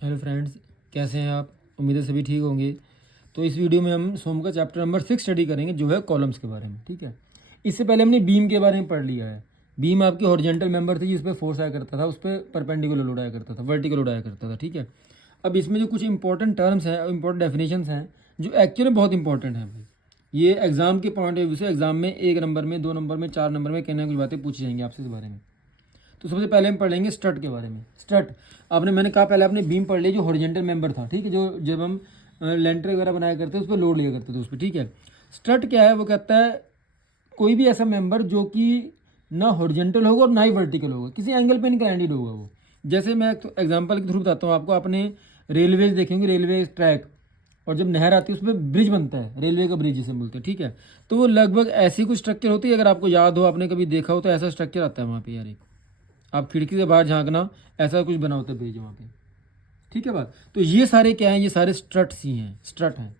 Hello friends, कैसे हैं आप? उम्मीद है सभी ठीक होंगे। तो इस वीडियो में हम सोम का चैप्टर नंबर 6 स्टडी करेंगे, जो है कॉलम्स के बारे में। ठीक है, इससे पहले हमने बीम के बारे में पढ़ लिया है। बीम आपकी हॉरिजॉन्टल मेंबर थी जिस पर फोर्स आया करता था, उस पर परपेंडिकुलर लोड आया करता था, वर्टिकल लोड आया करता था। ठीक है, अब इसमें जो कुछ इंपॉर्टेंट टर्म्स हैं, इंपॉर्टेंट डेफिनेशंस हैं, जो एक्चुअली बहुत इंपॉर्टेंट हैं भाई। ये एग्जाम के पॉइंट ऑफ व्यू से एग्जाम में 1 नंबर में, 2 नंबर में, 4 नंबर में कहने कुछ बातें पूछी जाएंगी आपसे इस बारे में। तो सबसे पहले हम पढ़ लेंगे स्ट्रट के बारे में। स्ट्रट मैंने कहा पहले आपने बीम पढ़ ली, जो हॉरिजॉन्टल मेंबर था। ठीक है, जो जब हम लेंटर वगैरह बनाया करते हैं उस पर लोड लिया करते थे उस पर। ठीक है, स्ट्रट क्या है? वो कहता है कोई भी ऐसा मेंबर जो कि ना हॉरिजॉन्टल होगा और ना ही वर्टिकल होगा, किसी एंगल पे इनक्लाइंड होगा वो। जैसे मैं एग्जाम्पल के थ्रू बताता हूँ आपको। आपने रेलवेज देखेंगे, रेलवे ट्रैक, और जब नहर आती है उसमें ब्रिज बनता है, रेलवे का ब्रिज जिसे बोलते हैं। ठीक है, तो वो लगभग ऐसी कुछ स्ट्रक्चर होती है। अगर आपको याद हो, आपने कभी देखा हो, तो ऐसा स्ट्रक्चर आता है वहाँ पे यार। एक आप खिड़की से बाहर झांकना, ऐसा कुछ बना होता है ब्रिज वहाँ पे। ठीक है बात। तो ये सारे क्या हैं? ये सारे स्ट्रट्स ही हैं, स्ट्रट हैं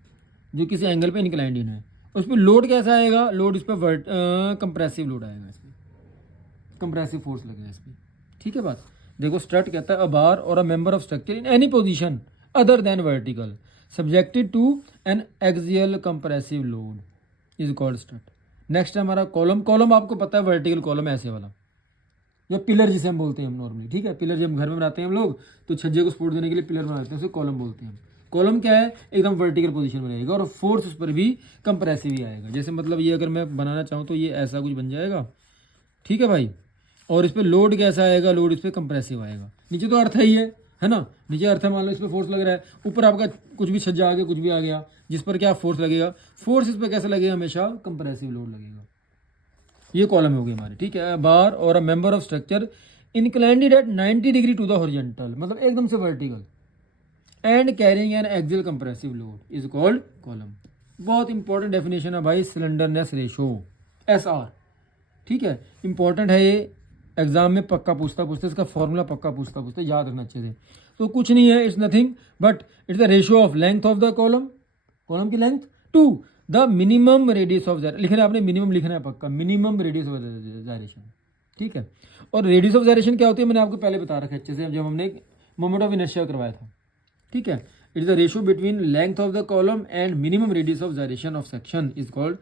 जो किसी एंगल पे इंक्लाइंड इन है। उस पर लोड कैसा आएगा? लोड इस पर कंप्रेसिव लोड आएगा, इस पर कंप्रेसिव फोर्स लगेगा इस पर। ठीक है बात। देखो, स्ट्रट कहता है अ बार और a member of structure in any position other than vertical subjected to an axial compressive load is called strut. Next है हमारा कॉलम। कॉलम आपको पता है, वर्टिकल कॉलम ऐसे वाला, जो पिलर जिसे हम बोलते हैं हम नॉर्मली। ठीक है, पिलर जब घर में बनाते हैं हम लोग, तो छज्जे को सपोर्ट देने के लिए पिलर बनाते हैं, उसे कॉलम बोलते हैं हम। कॉलम क्या है? एकदम वर्टिकल पोजीशन में रहेगा और फोर्स उस पर भी कंप्रेसिव ही आएगा। जैसे मतलब ये अगर मैं बनाना चाहूँ तो ये ऐसा कुछ बन जाएगा। ठीक है भाई, और इस पर लोड कैसा आएगा? लोड इस पर कंप्रेसिव आएगा। नीचे तो अर्थ है ना? नीचे अर्थ है, मान लो इस पर फोर्स लग रहा है, ऊपर आपका कुछ भी छज्जा आ गया, कुछ भी आ गया, जिस पर क्या फोर्स लगेगा? फोर्स इस पर कैसा लगेगा? हमेशा कंप्रेसिव लोड लगेगा। ये कॉलम हो गई हमारी। ठीक है, बार और a member of structure inclined at 90 degree to the horizontal, मतलब एकदम से vertical, and carrying an axial compressive load is called column. बहुत इंपॉर्टेंट डेफिनेशन है भाई, सिलेंडरनेस रेशो, SR। ठीक है, इंपॉर्टेंट है ये, एग्जाम में पक्का पूछता इसका फॉर्मूला पक्का पूछता, याद रखना अच्छे से। तो कुछ नहीं है, it's nothing but it's the ratio of length of the column, column की length, to the minimum radius of लिखना है आपने, मिनिमम लिखना है पक्का, मिनिमम रेडियस ऑफ जायरेशन। ठीक है, और रेडियस ऑफ जायरेशन क्या होती है मैंने आपको पहले बता रखा है अच्छे से, जब हमने मोमेंट ऑफ इनर्शिया करवाया था। ठीक है, it is the ratio between length of the column and minimum radius of gyration of section is called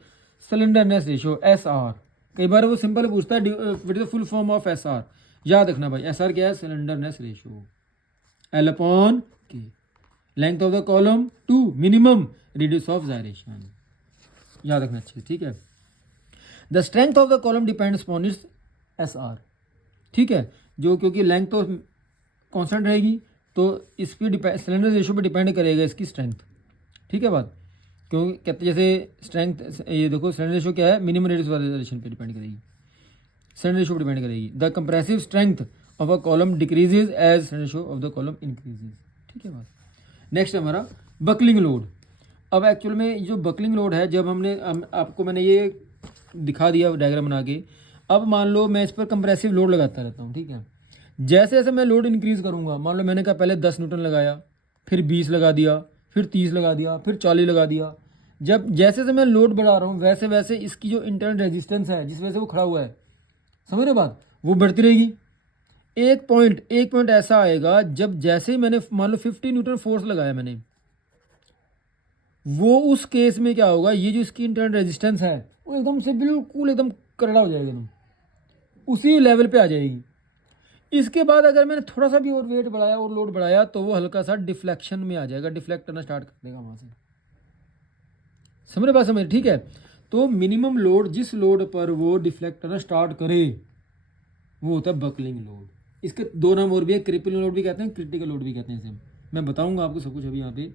slenderness ratio, SR। कई बार वो सिंपल पूछता है what is the full form of SR। याद रखना भाई, SR क्या है? Slenderness ratio, L upon K, length of the column to minimum radius of gyration. याद रखना अच्छे। ठीक है, the strength of the column depends upon its SR। ठीक है, जो क्योंकि लेंथ तो कांस्टेंट रहेगी, तो इस पर सिलेंडर रेशियो पे डिपेंड करेगा इसकी स्ट्रेंथ। ठीक है बात, क्योंकि कहते जैसे स्ट्रेंथ, ये देखो सिलेंडर रेशियो क्या है? मिनिमम रेडियस ऑफ जायरेशन पे डिपेंड करेगी, सिलेंडर रेशियो पे डिपेंड करेगी। The compressive strength of a column decreases as cylinder ratio of the column increases. ठीक है बात। नेक्स्ट हमारा बकलिंग लोड। अब एक्चुअल में जो बकलिंग लोड है, जब आपको मैंने ये दिखा दिया डायग्राम बना के। अब मान लो मैं इस पर कंप्रेसिव लोड लगाता रहता हूँ। ठीक है, जैसे जैसे मैं लोड इंक्रीज करूँगा, मान लो मैंने कहा पहले 10 न्यूटन लगाया, फिर 20 लगा दिया, फिर 30 लगा दिया, फिर 40 लगा दिया। जब जैसे जैसे मैं लोड बढ़ा रहा हूँ, वैसे वैसे इसकी जो इंटरनल रेजिस्टेंस है, जिस वजह से वो खड़ा हुआ है, समझ रहे बात, वो बढ़ती रहेगी। एक पॉइंट ऐसा आएगा जब जैसे ही मैंने मान लो 50 न्यूटन फोर्स लगाया मैंने, वो उस केस में क्या होगा? ये जो इसकी इंटरनल रेजिस्टेंस है वो एकदम से बिल्कुल एकदम करड़ा हो जाएगा, एकदम उसी लेवल पे आ जाएगी। इसके बाद अगर मैंने थोड़ा सा भी और वेट बढ़ाया और लोड बढ़ाया, तो वो हल्का सा डिफ्लेक्शन में आ जाएगा, डिफ्लेक्ट करना स्टार्ट कर देगा वहां से। समझ समझ ठीक है, तो मिनिमम लोड, जिस लोड पर वो डिफ्लेक्ट करना स्टार्ट करे, वो होता है बकलिंग लोड। इसके 2 नाम और भी है, क्रिपलिंग लोड भी कहते हैं, क्रिटिकल लोड भी कहते हैं इसे। मैं बताऊंगा आपको सब कुछ अभी यहाँ पे।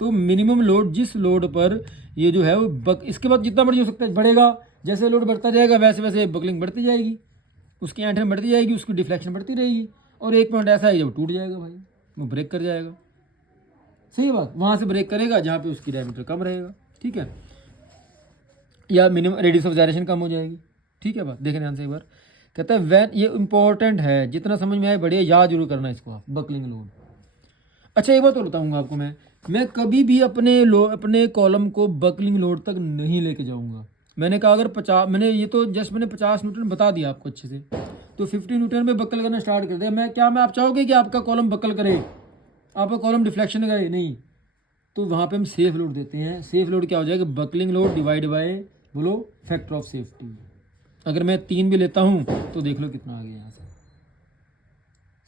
तो मिनिमम लोड, जिस लोड पर ये जो है वो इसके बाद जितना मर्जी हो सकता है बढ़ेगा, जैसे लोड बढ़ता जाएगा वैसे वैसे बकलिंग बढ़ती जाएगी, उसकी ऐंठन बढ़ती जाएगी, उसकी डिफ्लेक्शन बढ़ती रहेगी, और एक पॉइंट ऐसा है जब टूट जाएगा भाई, वो ब्रेक कर जाएगा। सही बात, वहाँ से ब्रेक करेगा जहाँ पे उसकी डायमीटर कम रहेगा। ठीक है, या मिनिमम रेडियस ऑफ जायरेशन कम हो जाएगी। ठीक है बात, देखें ध्यान से एक बार। कहता है वैन, ये इंपॉर्टेंट है, जितना समझ में आए बढ़िया, याद जरूर करना इसको आप, बकलिंग लोड। अच्छा एक बात तो बताऊंगा आपको, मैं कभी भी अपने कॉलम को बकलिंग लोड तक नहीं लेके जाऊंगा। मैंने कहा अगर 50, मैंने 50 न्यूटन बता दिया आपको अच्छे से, तो 50 न्यूटन में बकल करना स्टार्ट कर दिया। मैं आप चाहोगे कि आपका कॉलम बकल करे? आपका कॉलम डिफ्लेक्शन का नहीं, तो वहाँ पे हम सेफ लोड देते हैं। सेफ लोड क्या हो जाएगा, बकलिंग लोड डिवाइड बाय बोलो फैक्टर ऑफ सेफ्टी। अगर मैं 3 भी लेता हूँ तो देख लो कितना आ गया यहाँ से,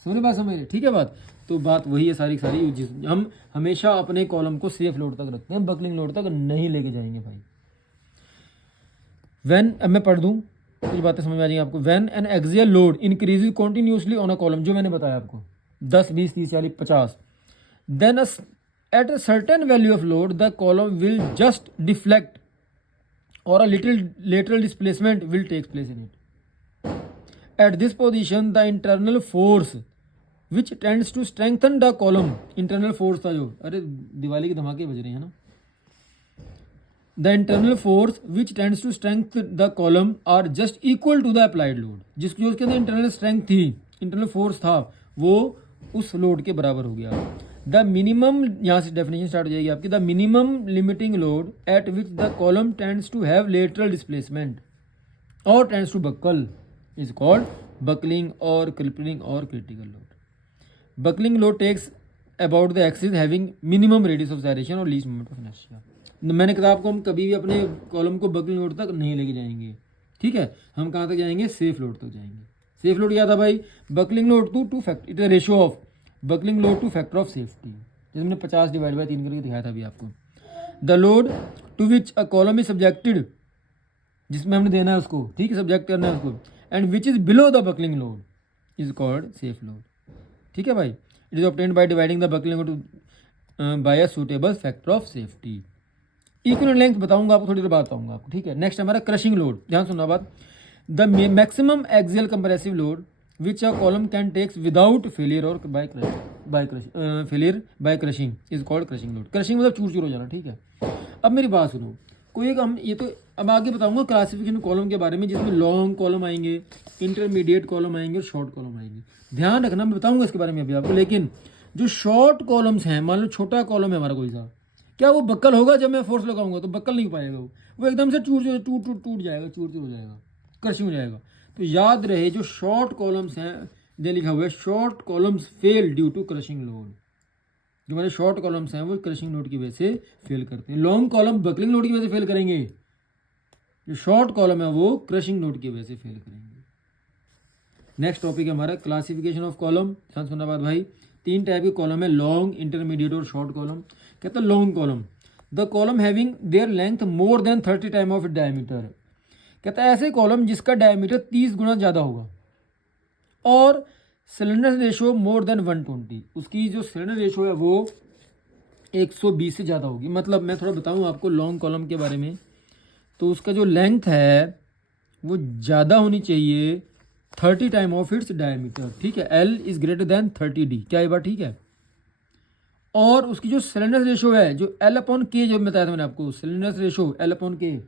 समझ बात, समझ रहे, ठीक है बात। तो बात वही है सारी सारी, हम हमेशा अपने कॉलम को सेफ लोड तक रखते हैं, बकलिंग लोड तक नहीं लेके जाएंगे भाई। व्हेन, अब मैं पढ़ दूँ कुछ बातें समझ में आ जाएंगी आपको। When an axial load increases continuously on a column, जो मैंने बताया आपको 10, 20, 30, 40, 50, then at a certain value of load the column will just deflect or a little lateral displacement will take place in it. At this position the internal force which tends to strengthen the column, internal force था जो, अरे दिवाली के धमाके बज रहे हैं ना, the internal force which tends to strengthen the column are just equal to the applied load, जिसकी जो उसके अंदर इंटरनल स्ट्रेंथ थी, इंटरनल फोर्स था, वो उस लोड के बराबर हो गया। द मिनिमम, यहाँ से डेफिनेशन स्टार्ट हो जाएगी आपकी, the minimum limiting load at which the column tends to have lateral displacement और tends to buckle is called buckling और क्रिपलिंग और critical load. Buckling load takes about the axis having minimum radius of gyration और least moment of inertia. मैंने कहा आपको हम कभी भी अपने कॉलम को बकलिंग लोड तक नहीं लेके जाएंगे, ठीक है। हम कहाँ तक जाएंगे, सेफ लोड तक जाएंगे। सेफ लोड क्या था भाई, buckling load two factor, it is ratio of buckling load two factor of safety, जैसे मैंने 50 डिवाइड बाय 3 करके दिखाया था अभी आपको। The load to which a column is subjected, जिसमें हमने देना है उसको, ठीक है, सब्जेक्ट करना है उसको, and which is below the buckling load is called safe load, ठीक है भाई। It is obtained by dividing the buckling load bye a suitable factor of safety. Equal length बताऊंगा आपको, थोड़ी देर बाद बताऊंगा आपको, ठीक है। नेक्स्ट हमारा क्रशिंग लोड, ध्यान सुनना बात। The maximum axial compressive load which a column can takes without failure or failure by crushing is called crushing load। Crushing मतलब चूर चूर हो जाना, ठीक है। अब मेरी बात सुनो, कोई एक हम ये तो अब आगे बताऊंगा क्लासिफिकेशन कॉलम के बारे में, जिसमें लॉन्ग कॉलम आएंगे, इंटरमीडिएट कॉलम आएंगे और शॉर्ट कॉलम आएंगे। ध्यान रखना, मैं बताऊंगा इसके बारे में अभी आपको। लेकिन जो शॉर्ट कॉलम्स हैं, मान लो छोटा कॉलम है हमारा कोई सा, क्या वो बक्कल होगा जब मैं फोर्स लगाऊंगा? तो बक्कल नहीं पाएगा, वो एकदम से टूट जाएगा, चूर चूर हो जाएगा, क्रशिंग हो जाएगा। तो याद रहे जो शॉर्ट कॉलम्स हैं, दे लिखा हुआ है short columns fail due to crushing load. जो हमारे शॉर्ट कॉलम्स हैं वो क्रशिंग लोड की वजह से फेल करते हैं। लॉन्ग कॉलम बकलिंग लोड की वजह से फेल करेंगे, जो शॉर्ट कॉलम है वो क्रशिंग लोड की वजह से फेल करेंगे। नेक्स्ट टॉपिक है हमारा क्लासिफिकेशन ऑफ कॉलम। ध्यान सुनना बात भाई, 3 टाइप के कॉलम है, लॉन्ग, इंटरमीडिएट और शॉर्ट कॉलम। कहता है long column, the column having their length more than 30 time of diameter. कहता है ऐसे कॉलम जिसका डायमीटर 30 गुना ज़्यादा होगा और सिलेंडर रेशो मोर देन 120, उसकी जो सिलेंडर रेशो है वो 120 से ज़्यादा होगी। मतलब मैं थोड़ा बताऊं आपको लॉन्ग कॉलम के बारे में, तो उसका जो लेंथ है वो ज़्यादा होनी चाहिए 30 टाइम ऑफ इट्स डायमीटर, ठीक है। L is greater than 30D, क्या ये बात ठीक है। और उसकी जो सिलेंडर रेशो है, जो L/K जो बताया था मैंने आपको, सिलेंडर रेशो L/K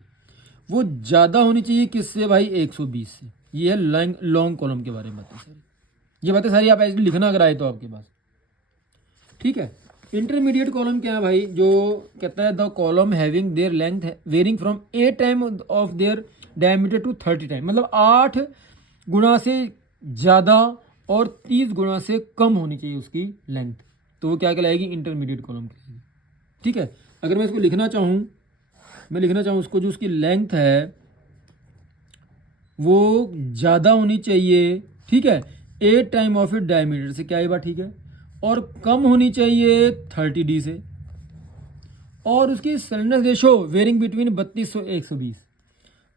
वो ज़्यादा होनी चाहिए किससे भाई, 120 से। ये है लॉन्ग कॉलम के बारे में बातें सारी। ये बातें सारी आप ऐसे लिखना अगर आए तो आपके पास, ठीक है। इंटरमीडिएट कॉलम क्या है भाई, जो कहता है the column having their length varying from 8 time of their diameter to 30 time, मतलब 8 गुना से ज़्यादा और 30 गुना से कम होनी चाहिए उसकी लेंथ, तो वो क्या कहलाएगी, इंटरमीडिएट कॉलम कहलाएगी, ठीक है। अगर मैं इसको लिखना चाहूँ, उसको जो उसकी लेंथ है वो ज़्यादा होनी चाहिए, ठीक है, 8 टाइम ऑफ इट डायमीटर से, क्या ये बात ठीक है, और कम होनी चाहिए 30D से, और उसकी सिलेंडर रेशो वेरिंग बिटवीन 32 और 120।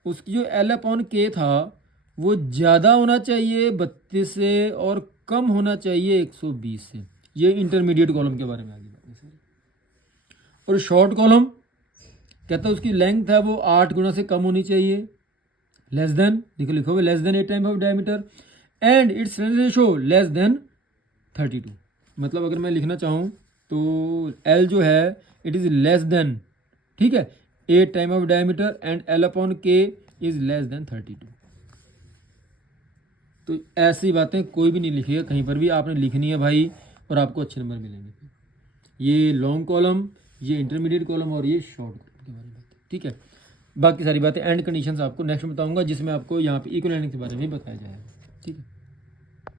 उसकी जो L/K था वो ज़्यादा होना चाहिए 32 से और कम होना चाहिए 120 से। ये इंटरमीडिएट कॉलम के बारे में आगे बात है। और शॉर्ट कॉलम कहता है उसकी लेंथ है वो 8 गुना से कम होनी चाहिए, लेस देन, लिखो हुआ less than 8 time of diameter, and it's cylinder ratio less than 32। मतलब अगर मैं लिखना चाहूँ तो L जो है इट इज़ लेस देन, ठीक है, 8 time of diameter and L/K is less than 32। तो ऐसी बातें कोई भी नहीं लिखिएगा कहीं पर भी, आपने लिखनी है भाई और आपको अच्छे नंबर मिलेंगे। ये लॉन्ग कॉलम, ये इंटरमीडिएट कॉलम और ये शॉर्ट कॉलम के बारे में, ठीक है। बाकी सारी बातें एंड कंडीशंस आपको नेक्स्ट में बताऊंगा, जिसमें आपको यहाँ पे इक्विवेलेंट के बारे में बताया जाएगा, ठीक है।